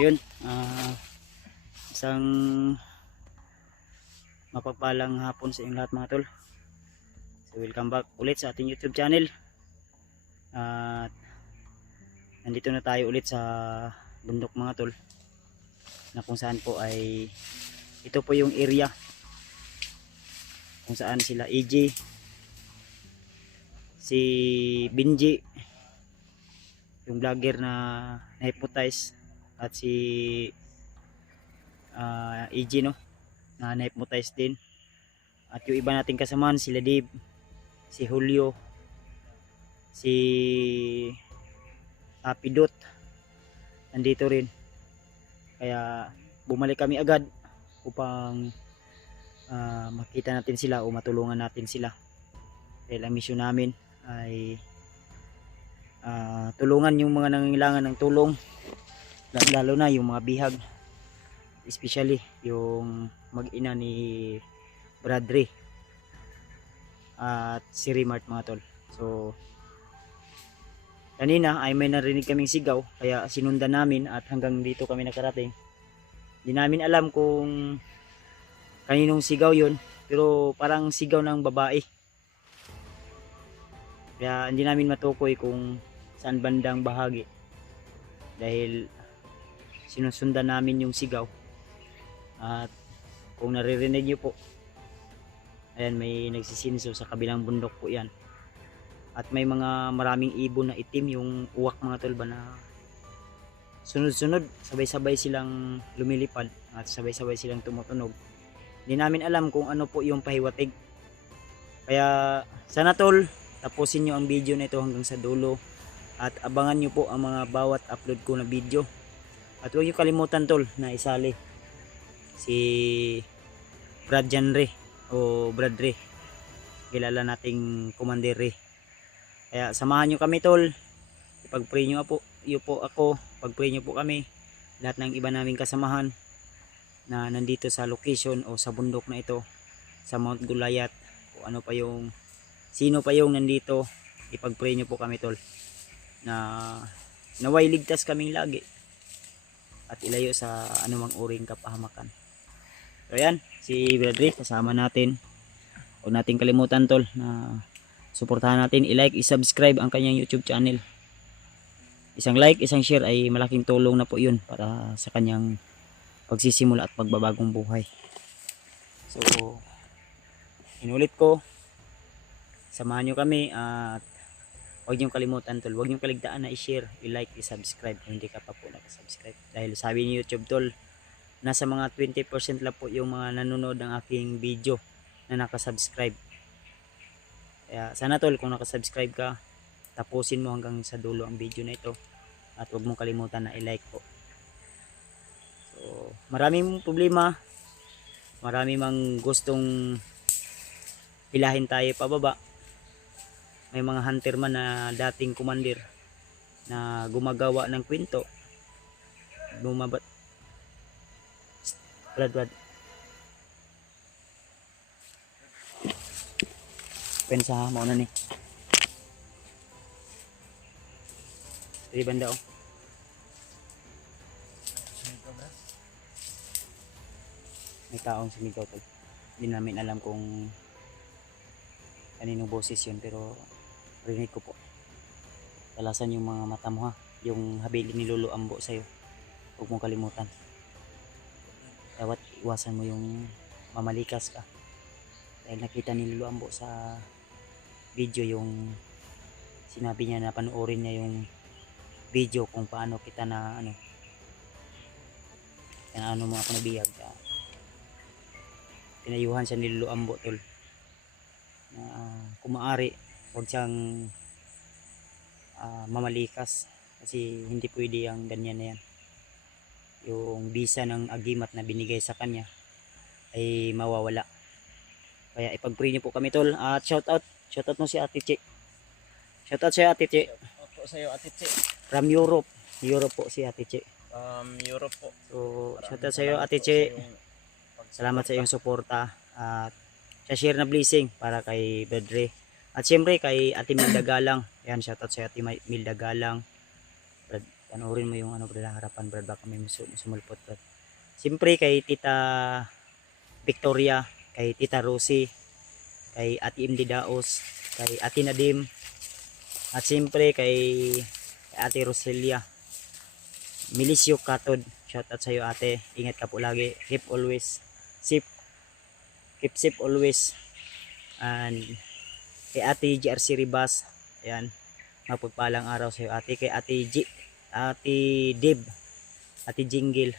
Yun, isang mapagpalang hapon sa inyong lahat mga tol. So welcome back ulit sa ating YouTube channel. At nandito na tayo ulit sa bundok mga tol, na kung saan po ay ito po yung area kung saan sila EJ, si Binji, yung vlogger na na-hypnotize, at si EJ no, na na-hypnotize din, at yung iba nating kasamahan sila Dave, si Julio, si Apidot nandito rin. Kaya bumalik kami agad upang makita natin sila o matulungan natin sila, dahil ang mission namin ay tulungan yung mga nangangailangan ng tulong, lalo na yung mga bihag, especially yung mag-ina ni Bradley at si Remart mga tol. So kanina ay may narinig kaming sigaw, kaya sinundan namin at hanggang dito kami nakarating. Hindi namin alam kung kaninong sigaw yun, pero parang sigaw ng babae. Kaya hindi namin matukoy kung saan bandang bahagi, dahil sinusundan namin yung sigaw. At kung naririnig nyo po, ayan, may nagsisinso sa kabilang bundok po yan. At may mga maraming ibon na itim, yung uwak mga tol ba, na sunod-sunod, sabay-sabay silang lumilipad at sabay-sabay silang tumutunog. Hindi namin alam kung ano po yung pahiwatig. Kaya sana tol, tapusin nyo ang video na ito hanggang sa dulo at abangan nyo po ang mga bawat upload ko na video. At huwag nyo kalimutan tol na isali si Brad Janre o Brad Re, kilala nating Commander Re. Kaya samahan nyo kami tol, ipag-pray nyo po, ako, pag-pray nyo po kami, lahat ng iba naming kasamahan na nandito sa location o sa bundok na ito, sa Mount Gulayat, o ano pa yung, sino pa yung nandito, ipag-pray nyo po kami tol, na naway ligtas kaming lagi at ilayo sa anumang uring kapahamakan. So yan, si Bradley kasama natin. Huwag nating kalimutan tol na suportahan natin, i-like, i-subscribe ang kanyang YouTube channel. Isang like, isang share ay malaking tulong na po yun para sa kanyang pagsisimula at pagbabagong buhay. So inulit ko, samahan nyo kami at huwag nyo kalimutan tol, huwag nyo kaligtaan na i-share, i-like, i-subscribe kung hindi ka pa po nakasubscribe. Dahil sabi ni YouTube tol, nasa mga 20% lang po yung mga nanonood ng aking video na nakasubscribe. Kaya sana tol, kung nakasubscribe ka, tapusin mo hanggang sa dulo ang video na ito at huwag mong kalimutan na i-like po. So maraming problema, marami mang gustong hilahin tayo pababa. May mga hunter man na dating commander na gumagawa ng kwento, bumabat Brad pensa mo na ni di banda oh. May taong sumigaw tol, hindi namin alam kung kaninong boses yun, pero rinig ko po. Talasan yung mga mata mo ha, yung habilin ni Lolo Ambo sa'yo, huwag mong kalimutan. Dapat iwasan mo yung mamalikas ka, dahil nakita ni Lolo Ambo sa video, yung sinabi niya na panoorin niya yung video kung paano kita na mga panabiyag. Pinayuhan siya ni Lolo Ambo tol na kung maaari huwag siyang mamalikas, kasi hindi pwede ang ganyan na yan. Yung visa ng agimat na binigay sa kanya ay mawawala. Kaya ipag-pray niyo po kami tol. At shoutout mo si Ate Che. Shoutout sa Ate Che. Opo sa iyo Ate Che. From Europe. Europe po si Ate Che. Europe po. So shoutout sa iyo Ate Che. Salamat sa iyong suporta at sa share na blessing para kay Bedre. At siyempre kay Ate Milda Galang. Yan, shoutout sa Ate Milda Galang. Panoorin mo yung ano brad, harapan brad, baka may sumulpot brad. Siyempre kay Tita Victoria, kay Tita Rosie, kay Ate Imdi Daos, kay Ate Nadim, at siyempre kay Ate Roselia Milicio Katod. Shout out sa iyo ate, ingat ka po lagi, keep always safe, keep safe always. And kay Ate GRC Ribas, ayan, mapagpalang araw sa iyo ate. Kay Ate Deb, Ate Jingle,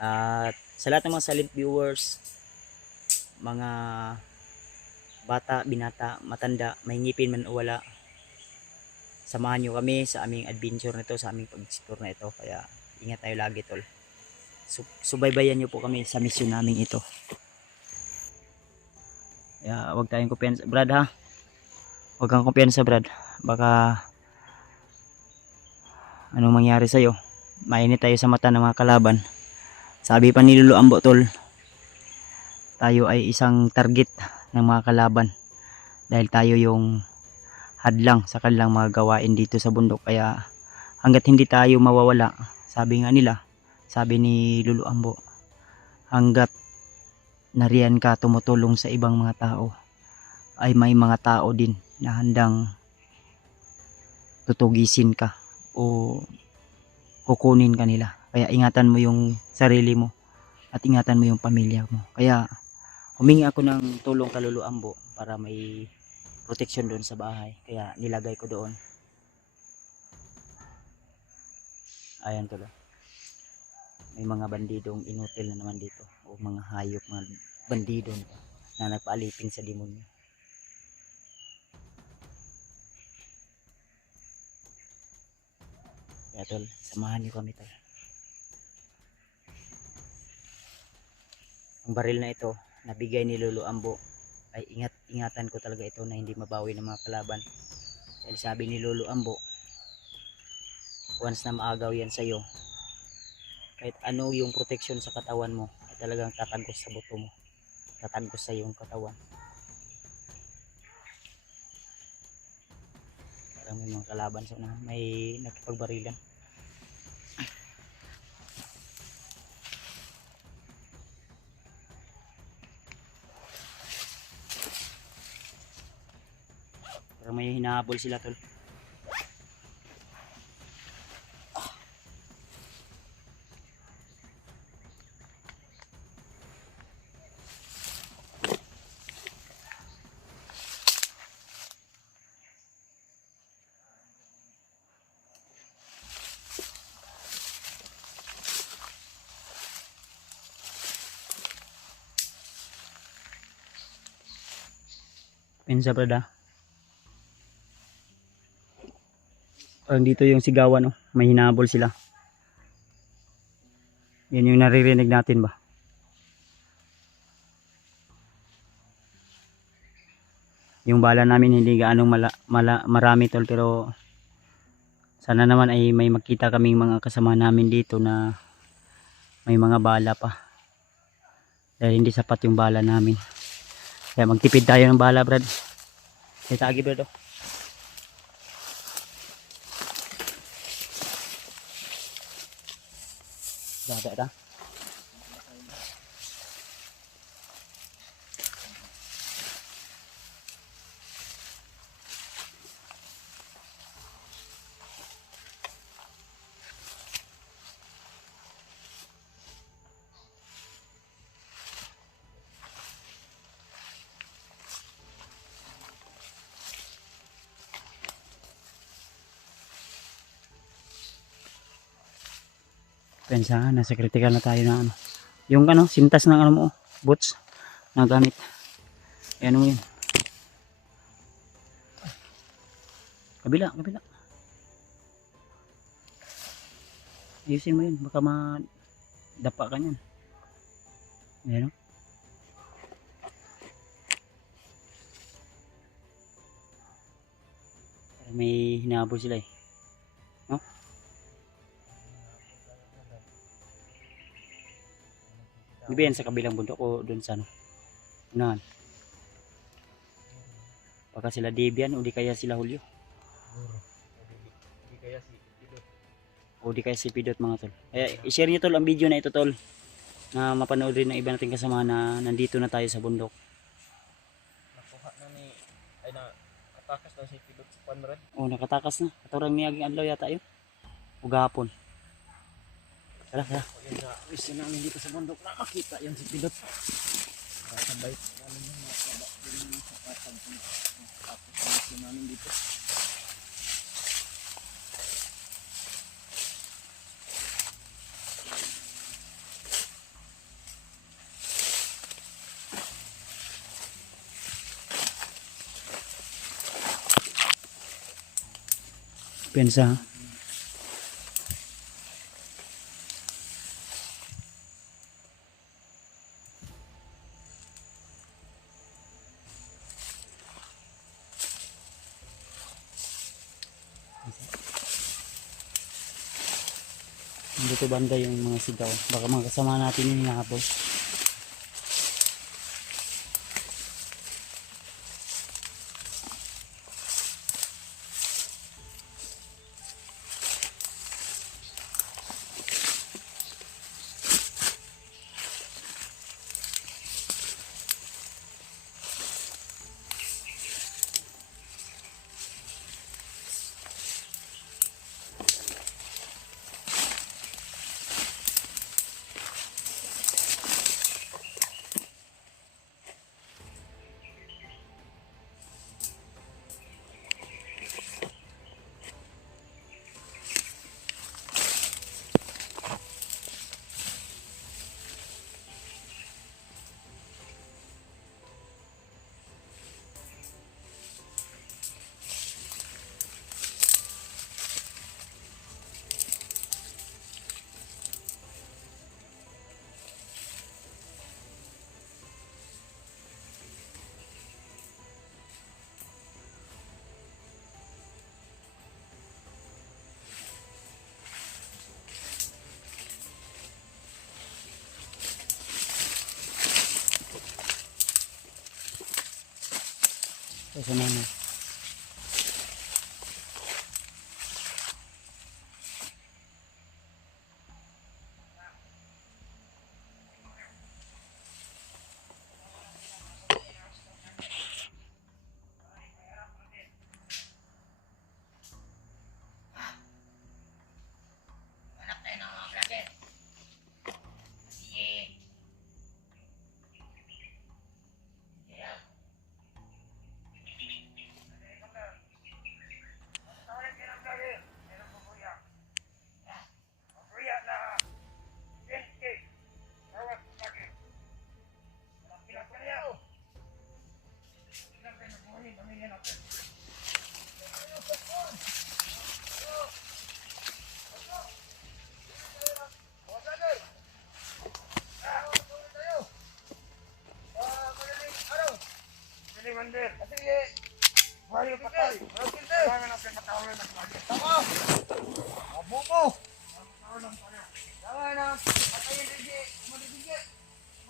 at sa lahat ng mga silent viewers, mga bata, binata, matanda, may ngipin man o wala, samahan nyo kami sa aming adventure na ito, sa aming pag-explore na ito. Kaya ingat tayo lagi tol. Subaybayan nyo po kami sa mission namin ito. Kaya huwag tayong kumpiyansa brad ha. Huwag kang kumpiyansa brad. Baka anong mangyari sa'yo. Mainit tayo sa mata ng mga kalaban. Sabi pa ni Lolo Ambo tol, tayo ay isang target ng mga kalaban. Dahil tayo yung hadlang sa kanilang mga gawain dito sa bundok. Kaya hanggat hindi tayo mawawala, sabi nga nila, sabi ni Lolo Ambo, hanggat nariyan ka tumutulong sa ibang mga tao, ay may mga tao din na handang tutugisin ka o kukunin ka nila. Kaya ingatan mo yung sarili mo at ingatan mo yung pamilya mo. Kaya humingi ako ng tulong kay Lolo Ambo para may protection doon sa bahay. Kaya nilagay ko doon. Ayan tuloy. May mga bandidong inutil na naman dito. O mga hayop, mga bandido na nagpaalipin sa demonyo. Kaya tol, samahan niyo kami tol. Ang baril na ito, nabigay ni Lolo Ambo, ay ingatan ko talaga ito na hindi mabawi ng mga kalaban. Dahil sabi ni Lolo Ambo, once na maagaw yan sa'yo, kahit ano yung protection sa katawan mo, ay talagang tatagos sa buto mo, tatagos sa iyong katawan. Parang may mga kalaban sa unahan, may nakipagbarilan. Parang may hinahabol sila tol. Pinsa brada. Parang dito yung sigawan, oh. May hinahabol sila. Yan yung naririnig natin ba? Yung bala namin hindi gaanong marami tol, pero sana naman ay may makita kaming mga kasama namin dito na may mga bala pa. Dahil hindi sapat yung bala namin. Kaya magtipid tayo ng bala brad. May tagi brad oh. Dada ta. Pensa, nasa critical na tayo na ano. Yung ano, sintas ng ano mo, boots na gamit. Ayan mo yun. Kabila. Ayusin mo yun, baka madapa ka niyan. Ayan o. May hinahabol sila eh. No? Di ba yan sa kabilang bundok o dun sa ano? Unahan. Baka sila Debian o di kaya sila Julio. Hindi kaya si O di kaya si Pidot mga tol. Kaya i-share nyo tol ang video na ito tol. Na mapanood rin ng iba nating kasama na nandito na tayo sa bundok. Nakuha na ni, ay na, katakas na si Pilot sa Panrad. O nakatakas na. Katurang niyaging adlaw yata yun. O gahapon. Tara, tara. O yun na, wish na namin dito sa bundok na makita yan si Pilot. Kasabay namin yung mga taba. Yung sa katag. Tapos wish namin dito. Pensa. Dito banda yung mga sigaw. Baka mga kasama natin yung hinahabol. Sa mana? Mandir. Sige. Mario patay. Kailangan natin makawalan ng pagi. Tama. Abubo. Tama na. Patayin DJ. Madigige.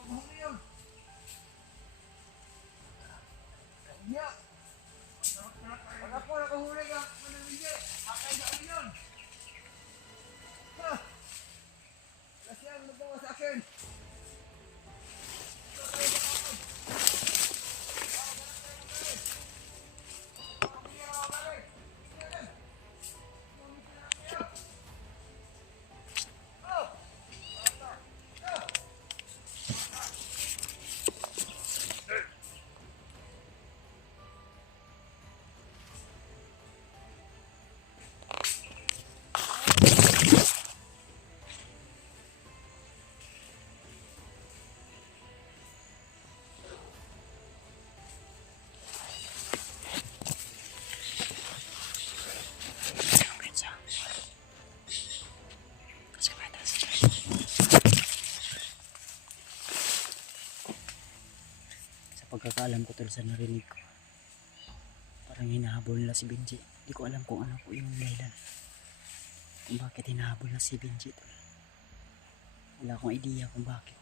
Maghuli yun. Yeah. Pag ako nakahuli ka, madigige. Akay na yun. Ha. Kasi ang nagawa sa akin. Pagkakaalam ko tol sa narinig ko, parang hinahabol na si Benji. Hindi ko alam kung ano po yung dahilan kung bakit hinahabol na si Benji tol. Wala akong idea kung bakit.